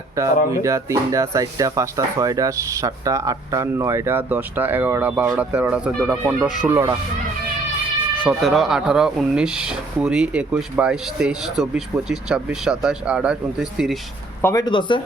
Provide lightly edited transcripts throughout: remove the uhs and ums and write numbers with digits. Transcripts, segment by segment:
একটা, দুইটা, তিনটা, চারটা, পাঁচটা, ছয়টা, সাতটা, আটটা, নয়টা, 10টা, 11টা, 12টা, 13টা, 14টা, 15, 16টা, 17, 18, 19, 20, 21, 22, 23, 24, 25, 26, 27, 28, 29, 30 পাবে একটু দশে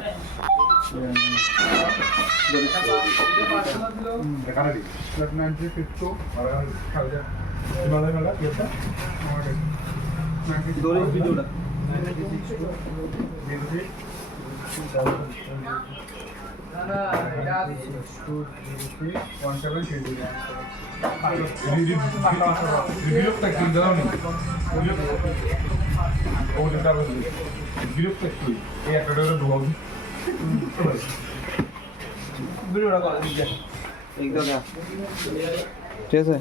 ঠিক আছে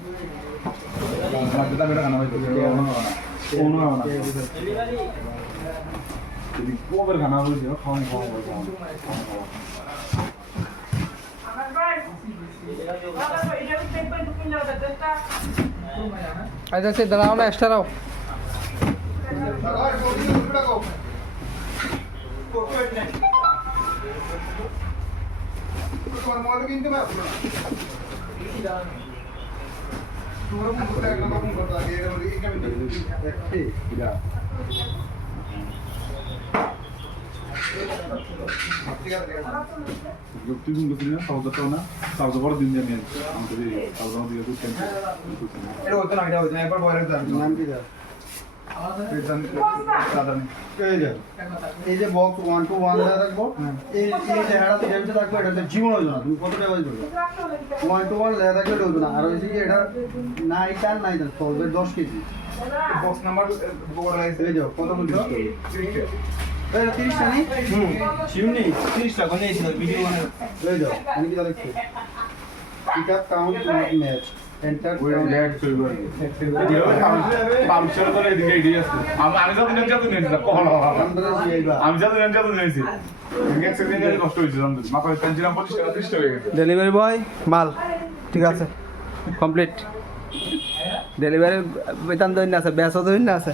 আচ্ছা সে দাঁড়াও না এক্সট্রা রাও এই যে বক্স 1 to 1 দেওয়া রাখবো এই লেখাটা যেটা থাকবে এটা জীবন হবে না তুমি কত টাকা করবে 1 to 1 লেখা থাকলে হবে না আর ওই যে এটা নাই টান নাই দাও চলবে 10 কেজি বক্স নাম্বার এই যাও কত বলছো 30 টা নেই শিউনি 30 টা কোনে ছিল ভিডিও বানাই এই যাও আমি কি লিখছি pick up count match enter late করব পামচার করে এদিকে এগিয়ে আসছে আমি যত নিয়ে যত নিয়েছি কখন আমি যত নিয়ে যত নিয়েছি এক্সিডেন্ট কষ্ট হয়েছে জানতে মাথায় টেনশন 25 টাকা 30 টাকা হয়ে গেছে ডেলিভারি বয় মাল ঠিক আছে কমপ্লিট ডেলিভারির বেতন দৈন্য আছে ব্যাসও দৈন্য আছে